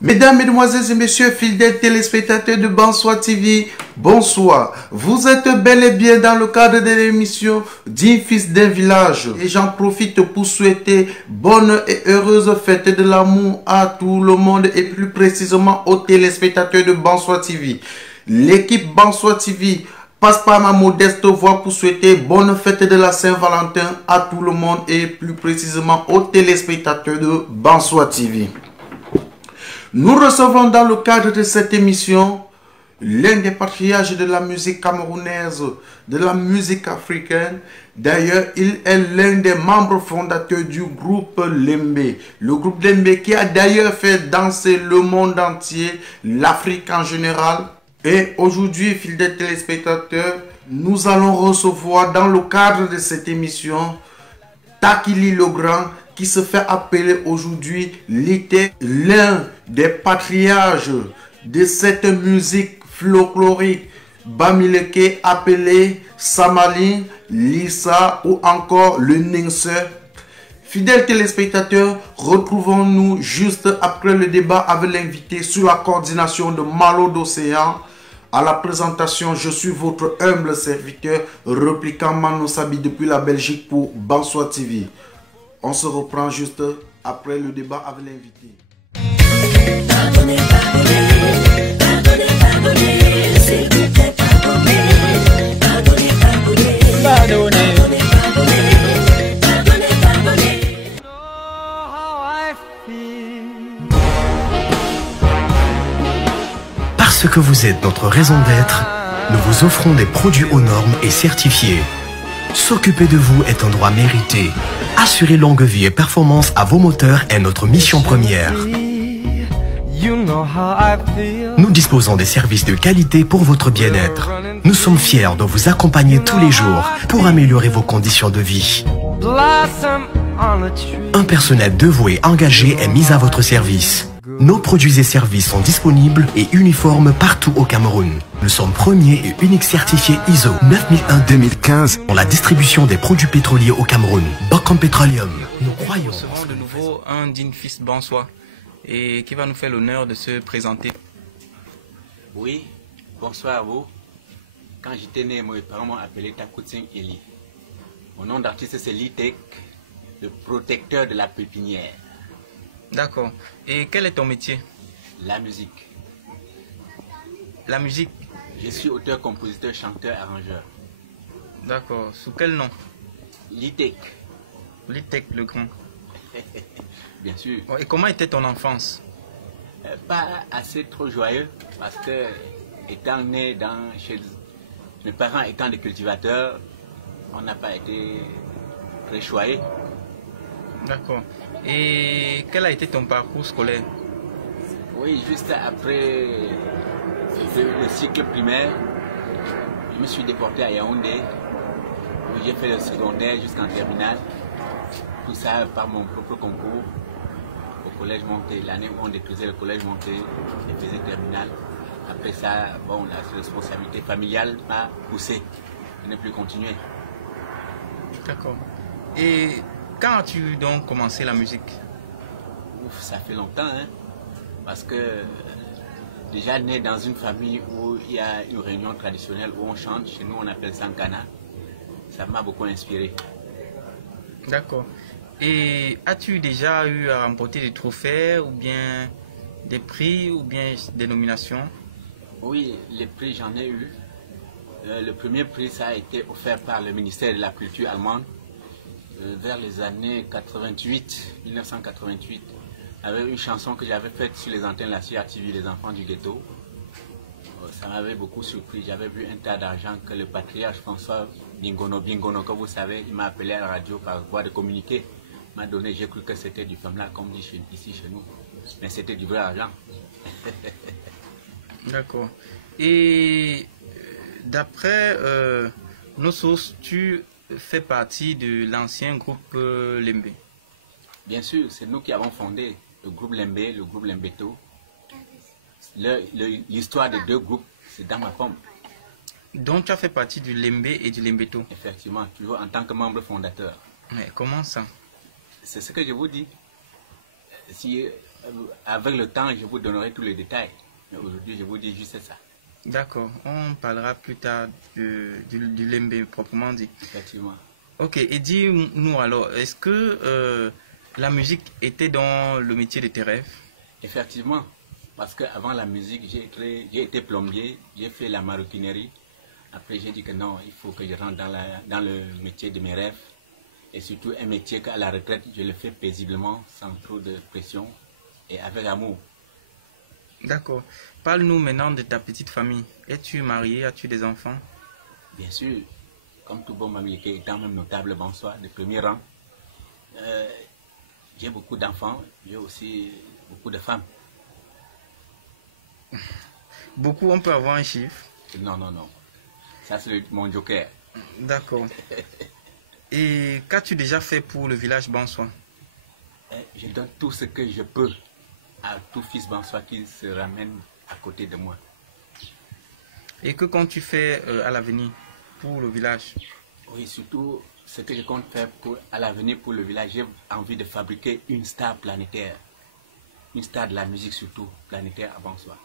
Mesdames, Mesdemoiselles et Messieurs, fidèles téléspectateurs de Bonsoir TV, bonsoir. Vous êtes bel et bien dans le cadre de l'émission d'un fils d'un village. Et j'en profite pour souhaiter bonne et heureuse fête de l'amour à tout le monde et plus précisément aux téléspectateurs de Bonsoir TV. L'équipe Bonsoir TV passe par ma modeste voix pour souhaiter bonne fête de la Saint-Valentin à tout le monde et plus précisément aux téléspectateurs de Bonsoir TV. Nous recevons dans le cadre de cette émission l'un des patriarches de la musique camerounaise, de la musique africaine. D'ailleurs, il est l'un des membres fondateurs du groupe Lembe. Le groupe Lembe qui a d'ailleurs fait danser le monde entier, l'Afrique en général. Et aujourd'hui, fidèles téléspectateurs, nous allons recevoir dans le cadre de cette émission Takili le Grand, qui se fait appeler aujourd'hui Litek, l'un des patriarches de cette musique folklorique Bamileke appelé Samali, Lissa ou encore le Ningse. Fidèles téléspectateurs, retrouvons-nous juste après le débat avec l'invité sur la coordination de Malo d'Océan. À la présentation, je suis votre humble serviteur, Repliquant Mano Sabi depuis la Belgique pour Bonsoir TV. On se reprend juste après le débat avec l'invité. Parce que vous êtes notre raison d'être, nous vous offrons des produits aux normes et certifiés. S'occuper de vous est un droit mérité. Assurer longue vie et performance à vos moteurs est notre mission première. Nous disposons des services de qualité pour votre bien-être. Nous sommes fiers de vous accompagner tous les jours pour améliorer vos conditions de vie. Un personnel dévoué engagé est mis à votre service. Nos produits et services sont disponibles et uniformes partout au Cameroun. Nous sommes premiers et uniques certifiés ISO 9001-2015 pour la distribution des produits pétroliers au Cameroun. Bocom Petroleum. Nous croyons. Nous recevons de nouveau un digne fils bonsoir et qui va nous faire l'honneur de se présenter. Oui, bonsoir à vous. Quand j'étais né, mes parents m'ont appelé Takoutsing Eli. Mon nom d'artiste c'est Litek, le protecteur de la pépinière. D'accord. Et quel est ton métier? La musique. La musique? Je suis auteur, compositeur, chanteur, arrangeur. D'accord. Sous quel nom? Litek. Litek le Grand. Bien sûr. Et comment était ton enfance? Pas assez trop joyeux parce que étant né chez mes parents étant des cultivateurs, on n'a pas été très choyés. D'accord. Et quel a été ton parcours scolaire? Oui, juste après le cycle primaire, je me suis déporté à Yaoundé, où j'ai fait le secondaire jusqu'en terminale. Tout ça par mon propre concours au collège Monté. L'année où on décrisait le collège Monté, je faisais terminale. Après ça, bon, la responsabilité familiale m'a poussé à ne plus continuer. D'accord. Et quand as-tu donc commencé la musique? Ouf, ça fait longtemps, hein, parce que déjà né dans une famille où il y a une réunion traditionnelle où on chante, chez nous on appelle ça Nkana, ça m'a beaucoup inspiré. D'accord. Et as-tu déjà eu à remporter des trophées ou bien des prix ou bien des nominations? Oui, les prix j'en ai eu. Le premier prix ça a été offert par le ministère de la Culture allemande. Vers les années 1988, avec une chanson que j'avais faite sur les antennes de la CRTV, Les Enfants du Ghetto. Ça m'avait beaucoup surpris. J'avais vu un tas d'argent que le patriarche François Bingono, que vous savez, il m'a appelé à la radio par voie de communiqué. Il m'a donné, j'ai cru que c'était du femmelard, comme dit ici chez nous. Mais c'était du vrai argent. D'accord. Et d'après nos sources, tu fait partie de l'ancien groupe Lembe. Bien sûr, c'est nous qui avons fondé le groupe Lembe, le groupe Lembeto. L'histoire des deux groupes, c'est dans ma pomme. Donc tu as fait partie du Lembe et du Lembeto? Effectivement, toujours en tant que membre fondateur. Mais comment ça? C'est ce que je vous dis. si, avec le temps, je vous donnerai tous les détails. Mais aujourd'hui, je vous dis juste ça. D'accord, on parlera plus tard du Lembe proprement dit. Effectivement. Ok, et dis-nous alors, est-ce que la musique était dans le métier de tes rêves? Effectivement, parce qu'avant la musique, j'ai été plombier, j'ai fait la maroquinerie. Après, j'ai dit que non, il faut que je rentre dans le métier de mes rêves. Et surtout un métier qu'à la retraite, je le fais paisiblement, sans trop de pression et avec amour. D'accord. Parle-nous maintenant de ta petite famille. Es-tu marié? As-tu des enfants? Bien sûr, comme tout bon Mamileke, étant même notable, bonsoir, de premier rang. J'ai beaucoup d'enfants, j'ai aussi beaucoup de femmes. Beaucoup, on peut avoir un chiffre? Non, non, non. Ça, c'est mon joker. D'accord. Et qu'as-tu déjà fait pour le village Bansoa? Je donne tout ce que je peux à tout fils Bansoa qui se ramène à côté de moi. Et que comptes-tu faire à l'avenir pour le village? Oui, surtout ce que je compte faire à l'avenir pour le village, j'ai envie de fabriquer une star planétaire. Une star de la musique surtout, planétaire à Bansoa.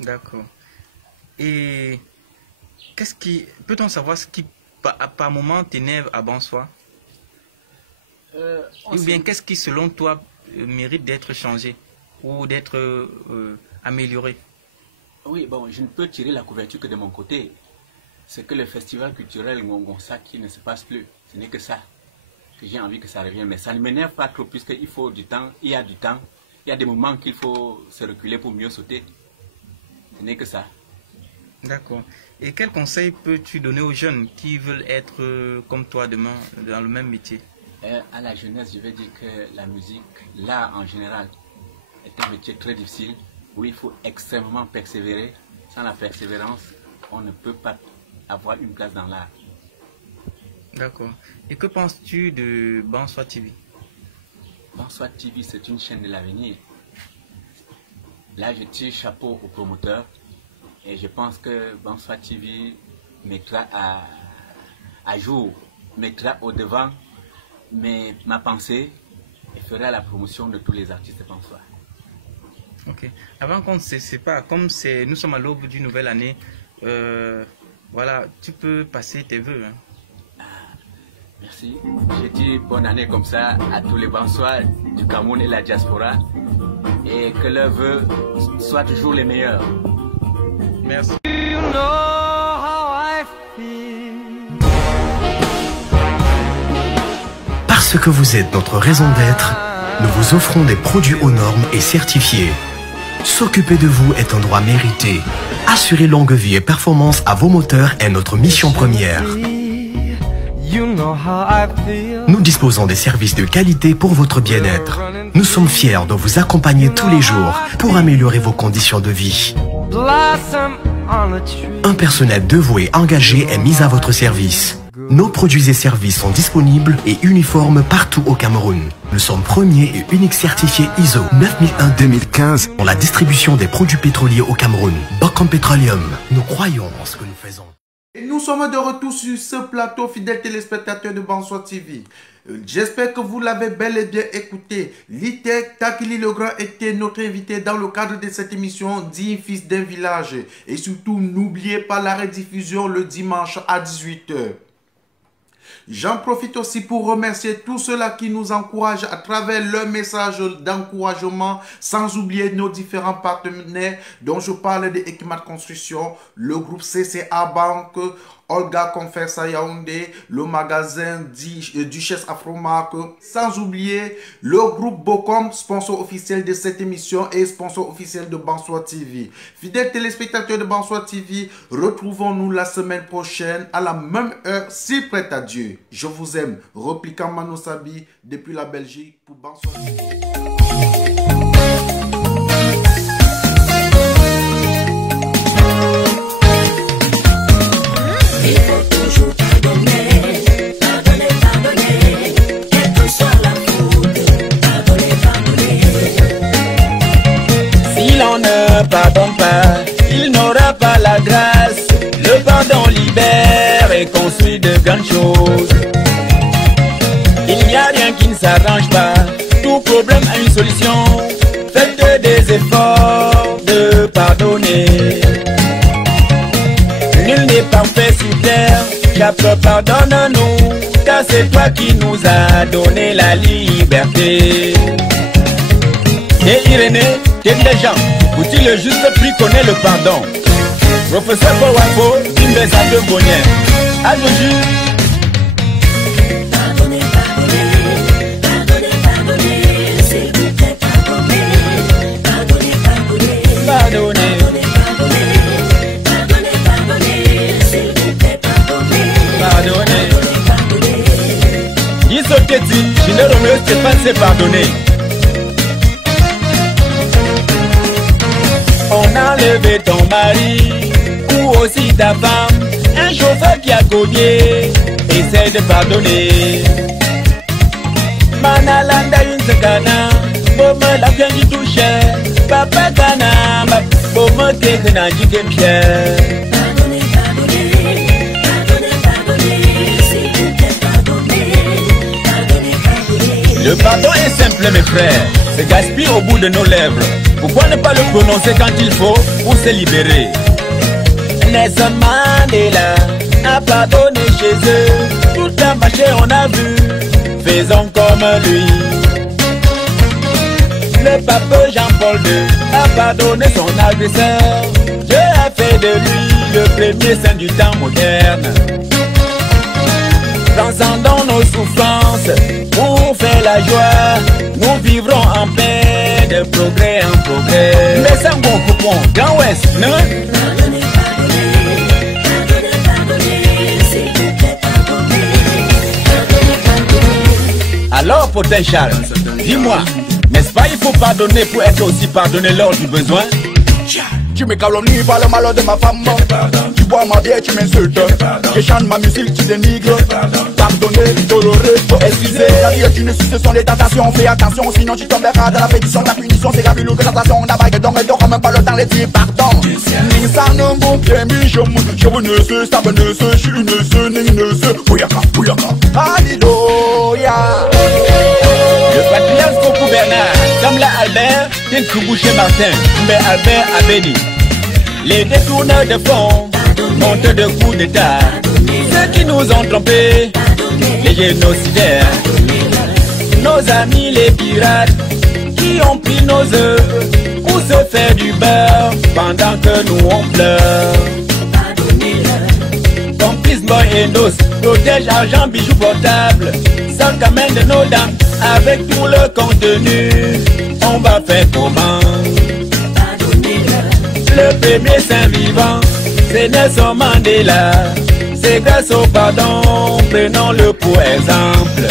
D'accord. Et peut-on savoir ce qui par moment t'énerve à Bansoa? Ou bien qu'est-ce qui selon toi mérite d'être changé ou d'être amélioré? Oui, bon, je ne peux tirer la couverture que de mon côté. C'est que le festival culturel Ngongonsa qui ne se passe plus. Ce n'est que ça que j'ai envie que ça revienne. Mais ça ne m'énerve pas trop puisqu'il faut du temps. Il y a du temps. Il y a des moments qu'il faut se reculer pour mieux sauter. Ce n'est que ça. D'accord. Et quel conseil peux-tu donner aux jeunes qui veulent être comme toi demain dans le même métier? À la jeunesse, je vais dire que la musique, l'art en général, est un métier très difficile où il faut extrêmement persévérer. Sans la persévérance, on ne peut pas avoir une place dans l'art. D'accord. Et que penses-tu de Bansoa TV? Bansoa TV, c'est une chaîne de l'avenir. Là, je tire chapeau au promoteur et je pense que Bansoa TV mettra à jour, mettra au devant ma pensée et fera la promotion de tous les artistes de Bansoa. Ok. Avant qu'on ne se sépare, comme nous sommes à l'aube d'une nouvelle année, voilà, tu peux passer tes vœux. Hein. Merci. Je dis bonne année comme ça à tous les Bansois du Cameroun et la diaspora et que leurs vœux soient toujours les meilleurs. Merci. Parce que vous êtes notre raison d'être, nous vous offrons des produits aux normes et certifiés. S'occuper de vous est un droit mérité. Assurer longue vie et performance à vos moteurs est notre mission première. Nous disposons des services de qualité pour votre bien-être. Nous sommes fiers de vous accompagner tous les jours pour améliorer vos conditions de vie. Un personnel dévoué engagé est mis à votre service. Nos produits et services sont disponibles et uniformes partout au Cameroun. Nous sommes premiers et uniques certifiés ISO 9001-2015 pour la distribution des produits pétroliers au Cameroun. Bocom Petroleum, nous croyons en ce que nous faisons. Et nous sommes de retour sur ce plateau, fidèles téléspectateurs de Bansoa TV. J'espère que vous l'avez bel et bien écouté. Litek Takili Legrand était notre invité dans le cadre de cette émission Digne fils d'un village. Et surtout, n'oubliez pas la rediffusion le dimanche à 18 h. J'en profite aussi pour remercier tous ceux-là qui nous encouragent à travers leur message d'encouragement, sans oublier nos différents partenaires dont je parle de Equimat Construction, le groupe CCA Banque, Olga Confesse à Yaoundé, le magasin Duchesse Afromarque, sans oublier le groupe Bocom, sponsor officiel de cette émission et sponsor officiel de Bansoa TV. Fidèles téléspectateurs de Bansoa TV, retrouvons-nous la semaine prochaine à la même heure, si prête à Dieu. Je vous aime. Repliquant Mano Sabi depuis la Belgique pour Bansoa TV. Pardonne pas, il n'aura pas la grâce. Le pardon libère et construit de grandes choses. Il n'y a rien qui ne s'arrange pas, tout une solution. Faites des efforts de pardonner. Nul n'est parfait sur terre. Chaque pardonne-nous, car c'est toi qui nous as donné la liberté. Et Irénée, t'es des gens, où-tu le juste prix connaît le pardon. Professeur Paul Wafo, une des à deux bonnières. À nos jus. Pardonnez, pardonnez, pardonnez, pardonnez, s'il vous plaît, pardonnez, pardonnez, pardonnez, Pardonnez. pardonnez, pardonnez, pardonnez, s'il vous plaît, pardonnez, Pardonnez. pardonnez. Il sautait dit, Gilles Roméo Stéphane s'est pardonné. On a enlevé ton mari, ou aussi ta femme, un chauffeur qui a cogné, essaie de pardonner. Manalanda une secana, Bome la bien du touche, Papa Kana, Bome qui n'a dit que Pierre. Pardonnez, pardonnez, pardonnez, pardonnez, s'il vous plaît, pardonnez, pardonnez, pardonnez. Le pardon est simple mes frères, c'est gaspiller au bout de nos lèvres. Pourquoi ne pas le prononcer quand il faut pour se libérer? Nelson Mandela a pardonné chez eux. Tout un marché on a vu, faisons comme lui. Le pape Jean-Paul II a pardonné son agresseur. Dieu a fait de lui le premier saint du temps moderne. Transcendons nos souffrances pour faire la joie. Nous vivrons en paix de progrès en progrès. Mais sans bon coupon, Grand Ouest, non? Pardonnez, pardonnez, pardonnez, pardonnez, s'il vous plaît, pardonnez, pardonnez, pardonnez. Alors, Potin Charles, dis-moi, n'est-ce pas il faut pardonner pour être aussi pardonné lors du besoin? Tu me calomnies par le malheur de ma femme. Tu bois ma bière, tu m'insultes. Je chante ma musique, tu dénigres. Pardonner, tolérer, faut excuser. La vie est une suite, ce sont des tentations. Fais attention, sinon tu tomberas dans la pétition. Ta punition, c'est gabulou que tentation. La bague d'or et d'or, même pas le temps, les dire pardon. Nissan, bon pied, mi-jom. Je vous ne sais, ça ne sais, je suis une se, ne se. Bouyaka, bouyaka. Alléluia. Le patriarche Coco Bernard, Kamla Albert, Tinkoubouché Martin, mais Albert a béni. Les détourneurs de fonds, monteurs de coups d'état, ceux qui nous ont trompés, les génocidaires, nos amis les pirates, qui ont pris nos œuvres pour se faire du beurre pendant que nous on pleure. Complice boy et nos protège argent, bijoux portables, sac à main de nos dames, avec tout le contenu, on va faire comment? Le premier saint vivant, c'est Nelson Mandela. C'est grâce au pardon, prenons-le pour exemple.